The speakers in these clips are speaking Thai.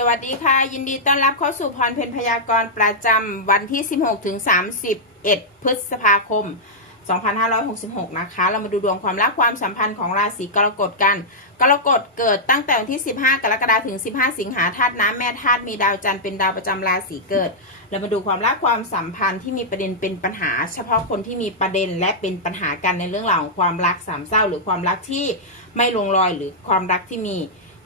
สวัสดีค่ะ ยินดีต้อนรับเข้าสู่พรเพนพยากรณ์ประจำวันที่ 16 ถึง 31 พฤษภาคม 2566 นะคะ เรามาดูดวงความรักความสัมพันธ์ของราศีกรกฎกัน กรกฎเกิดตั้งแต่วันที่ 15 กรกฎาคมถึง 15 สิงหาธาตุน้ำแม่ธาตุมีดาวจันทร์เป็นดาวประจำราศีเกิด เรามาดูความรักความสัมพันธ์ที่มีประเด็นเป็นปัญหา เฉพาะคนที่มีประเด็นและเป็นปัญหากันในเรื่องราวของความรักสามเศร้า หรือความรักที่ไม่ลงรอยหรือความรักที่มี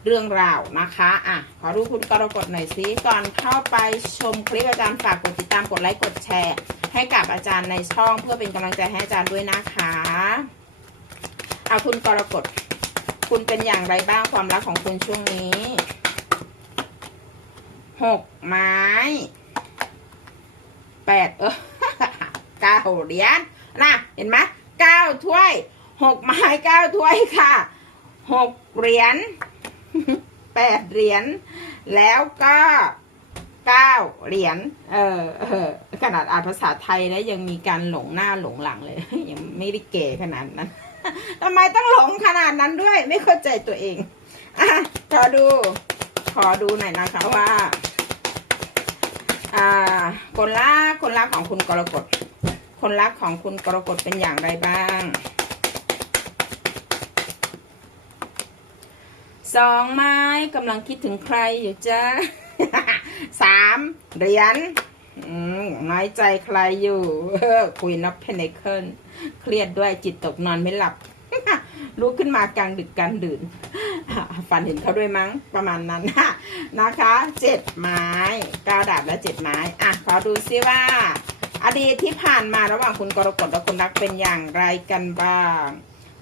เรื่องราวนะคะอะขอดูคุณกรกฎหน่อยสิก่อนเข้าไปชมคลิปอาจารย์ฝากกดติดตามกดไลค์กดแชร์ ให้กับอาจารย์ในช่องเพื่อเป็นกำลังใจให้อาจารย์ด้วยนะคะเอาคุณกรกฎคุณเป็นอย่างไรบ้างความรักของคุณช่วงนี้หกไม้แปดเออเก้าเหรียญนะเห็นไหมเก้าถ้วยหกไม้เก้าถ้วยค่ะหกเหรียญ แปดเหรียญแล้วก็เก้าเหรียญเออเออขนาดอ่านภาษาไทยแล้วยังมีการหลงหน้าหลงหลังเลย ยังไม่ได้เก๋ขนาดนั้นทำไมต้องหลงขนาดนั้นด้วย ไม่เข้าใจตัวเองอะขอดู ขอดูหน่อยนะคะว่าอ่าคนรักคนรักของคุณกรกฎคนรักของคุณกรกฎเป็นอย่างไรบ้าง สองไม้กำลังคิดถึงใครอยู่จ้าสามเหรียญน้อยใจใครอยู่คุยนับเพนเคิลเครียดด้วยจิตตกนอนไม่หลับลุกขึ้นมากลางดึกกลางดื่นฝันเห็นเขาด้วยมั้งประมาณนั้นนะคะเจ็ดไม้เก้าดาบและเจ็ดไม้อะขอดูซิว่า อดีตที่ผ่านมาระหว่างคุณกรกฎและคุณรักเป็นอย่างไรกันบ้าง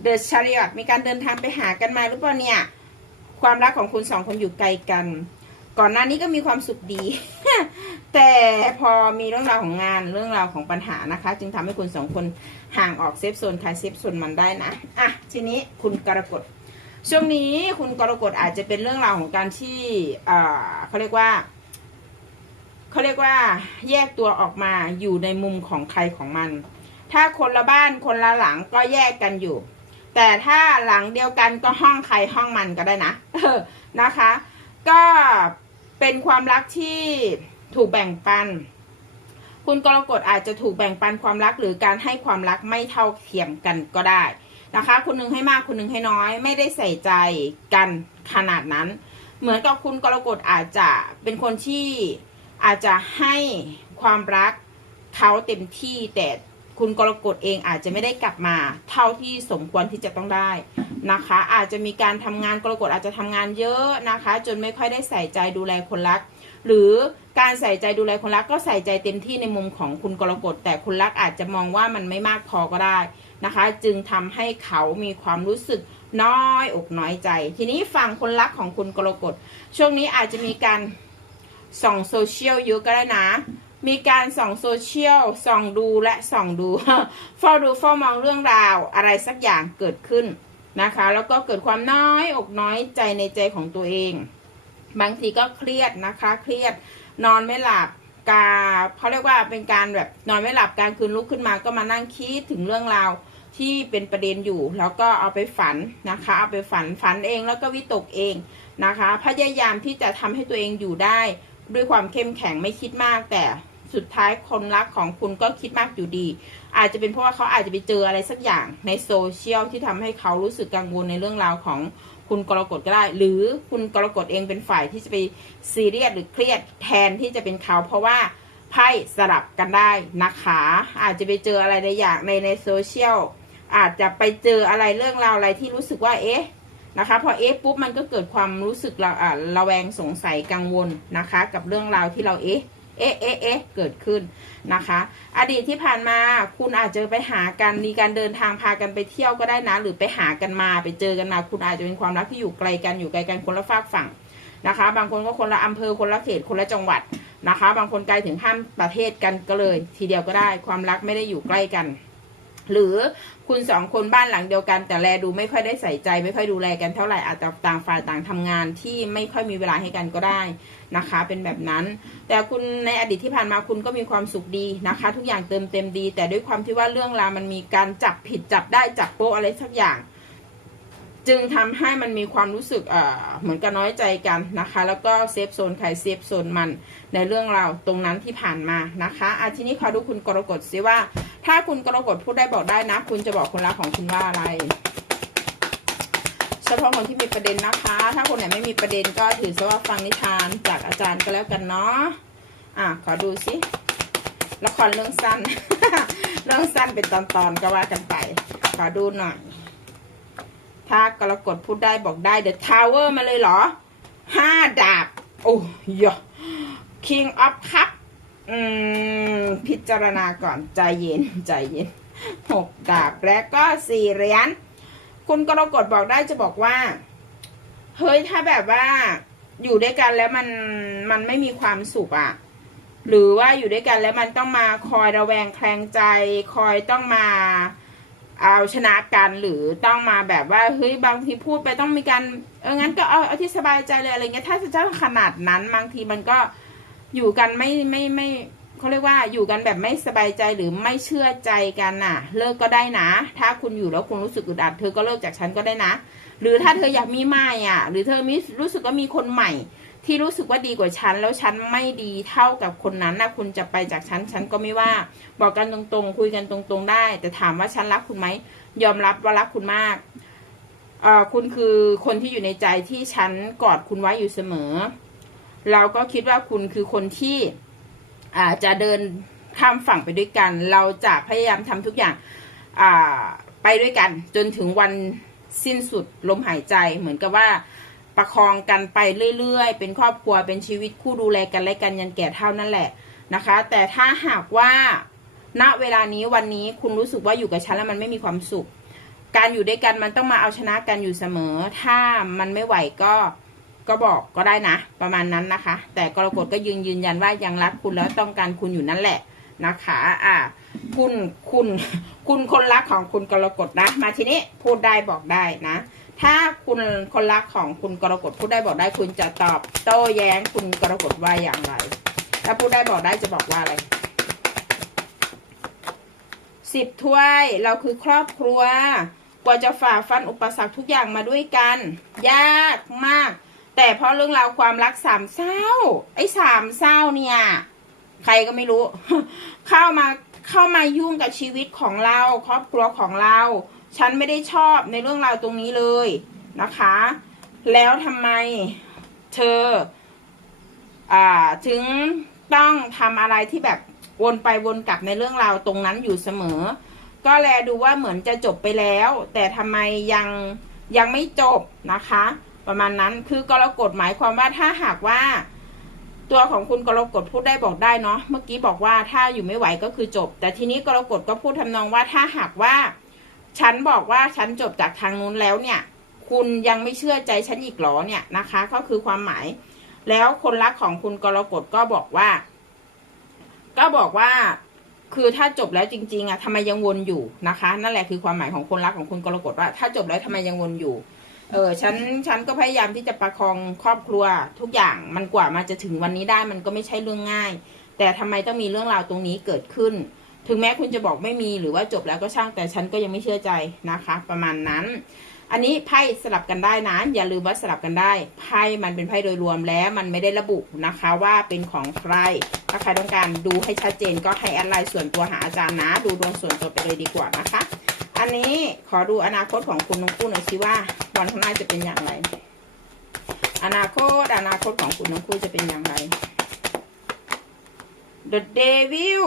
เดอะชาริอตมีการเดินทางไปหากันมาหรือเปล่าเนี่ย ความรักของคุณสองคนอยู่ไกลกัน ก่อนหน้านี้ก็มีความสุขดี แต่พอมีเรื่องราวของงานเรื่องราวของปัญหานะคะ จึงทำให้คุณสองคนห่างออกเซฟโซนใครเซฟโซนมันได้นะอะทีนี้คุณกรกฎช่วงนี้คุณกรกฎอาจจะเป็นเรื่องราวของการที่เอ่อเขาเรียกว่าเขาเรียกว่าแยกตัวออกมาอยู่ในมุมของใครของมัน ถ้าคนละบ้านคนละหลังก็แยกกันอยู่ แต่ถ้าหลังเดียวกันก็ห้องใครห้องมันก็ได้นะนะคะ ก็เป็นความรักที่ถูกแบ่งปัน คุณกรกฎอาจจะถูกแบ่งปันความรักหรือการให้ความรักไม่เท่าเทียมกันก็ได้นะคะ คนหนึงให้มากคนหนึงให้น้อย ไม่ได้ใส่ใจกันขนาดนั้น เหมือนกับคุณกรกฎอาจจะเป็นคนที่อาจจะให้ความรักเขาเต็มที่แต่ คุณกรกฎเองอาจจะไม่ได้กลับมา เท่าที่สมควรที่จะต้องได้นะคะ อาจจะมีการทำงานกรกฎอาจจะทำงานเยอะนะคะ จนไม่ค่อยได้ใส่ใจดูแลคนรัก หรือการใส่ใจดูแลคนรักก็ใส่ใจเต็มที่ในมุมของคุณกรกฎแต่คุณรักอาจจะมองว่ามันไม่มากพอก็ได้นะคะ จึงทำให้เขามีความรู้สึกน้อยอกน้อยใจ ทีนี้ฝั่งคนรักของคุณกรกฎช่วงนี้อาจจะมีการส่องโซเชียลเยอะก็ได้นะ มีการส่องโซเชียล ส่องดูและส่องดูเฝ้าดูเฝ้ามองเรื่องราวอะไรสักอย่างเกิดขึ้นนะคะ แล้วก็เกิดความน้อยอกน้อยใจในใจของตัวเอง บางทีก็เครียดนะคะ เครียดนอนไม่หลับกาเขาเรียกว่าเป็นการแบบนอนไม่หลับกลางคืนลุกขึ้นมาก็มานั่งคิดถึงเรื่องราวที่เป็นประเด็นอยู่ แล้วก็เอาไปฝันนะคะ เอาไปฝันฝันเองแล้วก็วิตกเองนะคะ พยายามที่จะทำให้ตัวเองอยู่ได้ด้วยความเข้มแข็งไม่คิดมากแต่ สุดท้ายคนรักของคุณก็คิดมากอยู่ดี อาจจะเป็นเพราะว่าเขาอาจจะไปเจออะไรสักอย่างในโซเชียลที่ทำให้เขารู้สึกกังวลในเรื่องราวของคุณกรกฎก็ได้ หรือคุณกรกฎเองเป็นฝ่ายที่จะไปซีเรียสหรือเครียดแทนที่จะเป็นเขา เพราะว่าไพ่สลับกันได้นะคะ อาจจะไปเจออะไรในอย่างในในโซเชียลอาจจะไปเจออะไรเรื่องราวอะไรที่รู้สึกว่าเอ๊ะนะคะพอเอ๊ะปุ๊บมันก็เกิดความรู้สึกระอ่าระแวงสงสัยกังวลนะคะ กับเรื่องราวที่เราเอ๊ะ เอ๊ะเอ๊ะเอ๊ะเกิดขึ้นนะคะ อดีตที่ผ่านมาคุณอาจจะไปหากันมีการเดินทางพากันไปเที่ยวก็ได้นะ หรือไปหากันมาไปเจอกันมา คุณอาจจะเป็นความรักที่อยู่ไกลกันอยู่ไกลกันคนละฝากฝั่งนะคะ บางคนก็คนละอำเภอคนละเขตคนละจังหวัดนะคะ บางคนไกลถึงข้ามประเทศกันก็เลย ทีเดียวก็ได้ความรักไม่ได้อยู่ใกล้กัน หรือคุณสองคนบ้านหลังเดียวกัน แต่แลดูไม่ค่อยได้ใส่ใจ ไม่ค่อยดูแลกันเท่าไหร่อาจจะต่างฝ่ายต่างทำงานที่ไม่ค่อยมีเวลาให้กันก็ได้นะคะ เป็นแบบนั้น แต่คุณในอดีตที่ผ่านมาคุณก็มีความสุขดีนะคะ ทุกอย่างเติมเต็มดี แต่ด้วยความที่ว่าเรื่องราวมันมีการจับผิดจับได้จับโป๊ะอะไรสักอย่าง จึงทำให้มันมีความรู้สึกเหมือนกับน้อยใจกันนะคะ แล้วก็เซฟโซนใครเซฟโซนมันในเรื่องราวตรงนั้นที่ผ่านมานะคะอาทีนี้ขอดูคุณกรกฎสิว่า ถ้าคุณกรกฎพูดได้บอกได้นะ คุณจะบอกคนรักของคุณว่าอะไรเฉพาะคนที่มีประเด็นนะคะ ถ้าคนไหนไม่มีประเด็นก็ถือซะว่าฟังนิทานจากอาจารย์ก็แล้วกันเนาะอะขอดูสิละครเรื่องสั้น เรื่องสั้นเป็นตอนๆก็ว่ากันไป ขอดูหน่อย ถ้ากรกฎพูดได้บอกได้ The Tower มาเลยเหรอห้าดาบ โอ้ย King of Cup อืมพิจารณาก่อนใจเย็นใจเย็นหกดาบและก็สี่เหรียญคุณกรกฎบอกได้จะบอกว่า เฮ้ยถ้าแบบว่าอยู่ด้วยกันแล้วมันมันไม่มีความสุขอะหรือว่าอยู่ด้วยกันแล้วมันต้องมาคอยระแวงแคลงใจ คอยต้องมา เอาชนะกันหรือต้องมาแบบว่าเฮ้ยบางทีพูดไปต้องมีการเอองั้นก็เอาเอาที่สบายใจเลยอะไรเงี้ยถ้าจะขนาดนั้นบางทีมันก็อยู่กันไม่ไม่ไม่เขาเรียกว่าอยู่กันแบบไม่สบายใจหรือไม่เชื่อใจกันน่ะ เลิกก็ได้นะ ถ้าคุณอยู่แล้วคุณรู้สึกอึดอัดเธอก็เลิกจากฉันก็ได้นะ หรือถ้าเธออยากมีใหม่อะ หรือเธอมีรู้สึกว่ามีคนใหม่ ที่รู้สึกว่าดีกว่าฉัน แล้วฉันไม่ดีเท่ากับคนนั้นนะคุณจะไปจากฉันฉันก็ไม่ว่า บอกกันตรงๆ คุยกันตรงๆได้ แต่ถามว่าฉันรักคุณไหมยอมรับว่ารักคุณมากเอ่อคุณคือคนที่อยู่ในใจที่ฉันกอดคุณไว้อยู่เสมอ เราก็คิดว่าคุณคือคนที่อ่าจะเดินข้ามฝั่งไปด้วยกัน เราจะพยายามทำทุกอย่างอ่าไปด้วยกัน จนถึงวันสิ้นสุดลมหายใจเหมือนกับว่า ประคองกันไปเรื่อยๆ เป็นครอบครัวเป็นชีวิตคู่ดูแลกันและกันยันแก่เท่านั่นแหละนะคะ แต่ถ้าหากว่าณเวลานี้วันนี้คุณรู้สึกว่าอยู่กับฉันแล้วมันไม่มีความสุข การอยู่ด้วยกันมันต้องมาเอาชนะกันอยู่เสมอ ถ้ามันไม่ไหวก็ก็บอกก็ได้นะ ประมาณนั้นนะคะ แต่กรกฎก็ยืนยืนยันว่ายังรักคุณแล้วต้องการคุณอยู่นั่นแหละนะคะ อ่า คุณคุณคุณคนรักของคุณกรกฎนะ มาทีนี้พูดได้บอกได้นะ ถ้าคุณคนรักของคุณกรกฎพูดได้บอกได้คุณจะตอบโต้แย้งคุณกรกฎว่าอย่างไร ถ้าพูดได้บอกได้จะบอกว่าอะไรสิบถ้วยเราคือครอบครัว กว่าจะฝ่าฟันอุปสรรคทุกอย่างมาด้วยกัน ยากมาก แต่เพราะเรื่องราวความรักสามเศร้า ไอ้สามเศร้าเนี่ย ใครก็ไม่รู้ เข้ามาเข้ามายุ่งกับชีวิตของเรา ครอบครัวของเรา ฉันไม่ได้ชอบในเรื่องราวตรงนี้เลยนะคะ แล้วทำไมเธออ่าถึงต้องทำอะไรที่แบบวนไปวนกลับในเรื่องราวตรงนั้นอยู่เสมอ ก็แลดูว่าเหมือนจะจบไปแล้ว แต่ทำไมยังยังไม่จบนะคะ ประมาณนั้นคือกรกฎหมายความว่าถ้าหากว่าตัวของคุณกรกฎพูดได้บอกได้เนาะเมื่อกี้บอกว่าถ้าอยู่ไม่ไหวก็คือจบ แต่ทีนี้กรกฎก็พูดทำนองว่าถ้าหากว่า ฉันบอกว่าฉันจบจากทางนู้นแล้วเนี่ย คุณยังไม่เชื่อใจฉันอีกหรอเนี่ยนะคะ ก็คือความหมาย แล้วคนรักของคุณกรกฎก็บอกว่า ก็บอกว่า คือถ้าจบแล้วจริง ๆอะทำไมยังวนอยู่นะคะ นั่นแหละคือความหมายของคนรักของคุณกรกฎว่า ถ้าจบแล้วทำไมยังวนอยู่ เออฉันฉันก็พยายามที่จะประคองครอบครัวทุกอย่างมันกว่ามันจะถึงวันนี้ได้มันก็ไม่ใช่เรื่องง่าย แต่ทำไมต้องมีเรื่องราวตรงนี้เกิดขึ้น ถึงแม้คุณจะบอกไม่มีหรือว่าจบแล้วก็ช่างแต่ฉันก็ยังไม่เชื่อใจนะคะ ประมาณนั้น อันนี้ไพ่สลับกันได้นะอย่าลืมว่าสลับกันได้ไพ่มันเป็นไพ่โดยรวมแล้วมันไม่ได้ระบุนะคะว่าเป็นของใครถ้าใครต้องการดูให้ชัดเจนก็ให้แอดไลน์ส่วนตัวหาอาจารย์นะ ดูดวงส่วนตัวไปเลยดีกว่านะคะ อันนี้ขอดูอนาคตของคุณทั้งคู่หน่อยสิว่าวันข้างหน้าจะเป็นอย่างไร อนาคตอนาคตของคุณทั้งคู่จะเป็นอย่างไร The Devil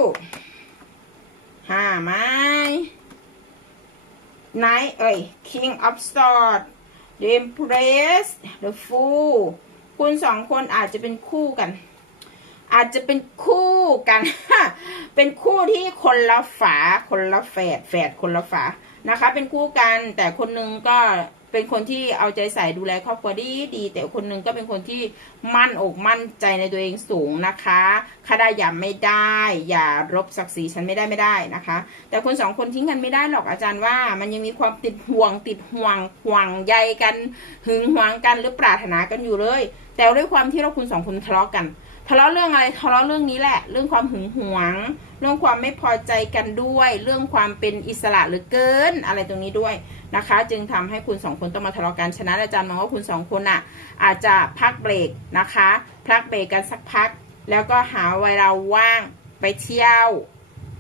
ห้าไม้ Knight เอ้ย King of Swords The Empress The Fool คุณสองคนอาจจะเป็นคู่กัน อาจจะเป็นคู่กัน เป็นคู่ที่คนละฝา คนละแฝด แฝดคนละฝา นะคะ เป็นคู่กัน แต่คนนึงก็ เป็นคนที่เอาใจใส่ดูแลครอบครัวดีดีแต่คนหนึ่งก็เป็นคนที่มั่นอกมั่นใจในตัวเองสูงนะคะข้าได้อย่าไม่ได้ อย่ารบศักดิ์ศรีฉันไม่ได้ไม่ได้นะคะ แต่คนสองคนทิ้งกันไม่ได้หรอกอาจารย์ว่า มันยังมีความติดห่วงติดห่วงห่วงใยกันหึงหวงกันหรือปรารถนากันอยู่เลย แต่ด้วยความที่เราคุณสองคนทะเลาะกัน ทะเลาะเรื่องอะไรทะเลาะเรื่องนี้แหละ เรื่องความหึงหวง เรื่องความไม่พอใจกันด้วย เรื่องความเป็นอิสระหรือเกิน อะไรตรงนี้ด้วยนะคะ จึงทำให้คุณสองคนต้องมาทะเลาะกันฉะนั้นอาจารย์มองว่าคุณสองคนอะ อาจจะพักเบรกนะคะพักเบรกกันสักพัก แล้วก็หาเวลาว่างไปเที่ยว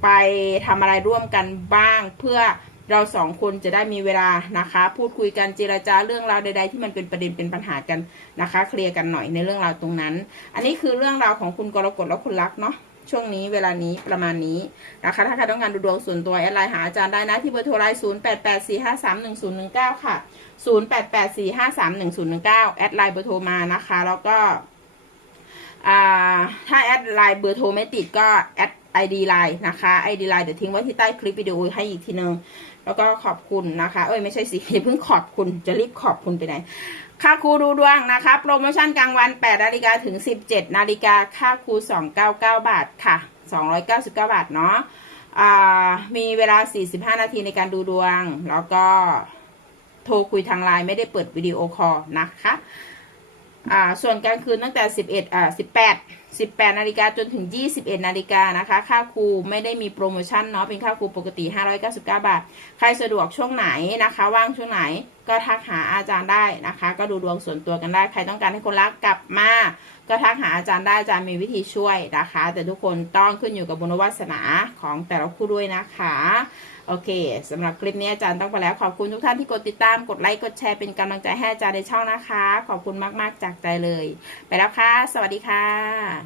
ไปทำอะไรร่วมกันบ้างเพื่อ เราสองคนจะได้มีเวลานะคะ พูดคุยกันเจรจาเรื่องราวใด ๆ ที่มันเป็นประเด็นเป็นปัญหากันนะคะ เคลียร์กันหน่อยในเรื่องราวตรงนั้น อันนี้คือเรื่องราวของคุณกรกฎและคุณรักเนาะช่วงนี้เวลานี้ประมาณนี้นะคะ ถ้าใครต้องการดูดวงส่วนตัวแอดไลน์หาอาจารย์ได้นะ ที่เบอร์โทรไลน์0 8 8 4 5 3 1 0 1 9 ค่ะ 0 8 8 4 5 3 1 0 1 9 แอดไลน์เบอร์โทรมานะคะ แล้วก็ถ้าแอดไลน์เบอร์โทรไม่ติดก็แอด ID ไลน์นะคะ ID ไลน์เดี๋ยวทิ้งไว้ที่ใต้คลิปวิดีโอให้อีกทีนึง แล้วก็ขอบคุณนะคะ เอ้ยไม่ใช่สิเพิ่งขอบคุณจะรีบขอบคุณไปไหน ค่าครูดูดวงนะคะ โปรโมชั่นกลางวัน8นาฬิกาถึง 17นาฬิกาค่าครู 299 บาทค่ะ 299 บาทเนาะมีเวลา 45 นาทีในการดูดวง แล้วก็โทรคุยทางไลน์ไม่ได้เปิดวิดีโอคอลนะคะ อ่า ส่วนกลางคืนตั้งแต่ 11อ่า18 18 นาฬิกาจนถึง 21 นาฬิกานะคะ ค่าครูไม่ได้มีโปรโมชั่นเนาะ เป็นค่าครูปกติ 599 บาท ใครสะดวกช่วงไหนนะคะ ว่างช่วงไหนก็ทักหาอาจารย์ได้นะคะ ก็ดูดวงส่วนตัวกันได้ ใครต้องการให้คนรักกลับมา ก็ทักหาอาจารย์ได้ อาจารย์มีวิธีช่วยนะคะ แต่ทุกคนต้องขึ้นอยู่กับบุญวาสนาของแต่ละคู่ด้วยนะคะ โอเคสำหรับคลิปนี้อาจารย์ต้องไปแล้ว ขอบคุณทุกท่านที่กดติดตาม กดไลค์ กดแชร์ เป็นกำลังใจให้อาจารย์ในช่องนะคะ ขอบคุณมาก ๆ จากใจเลย ไปแล้วค่ะ สวัสดีค่ะ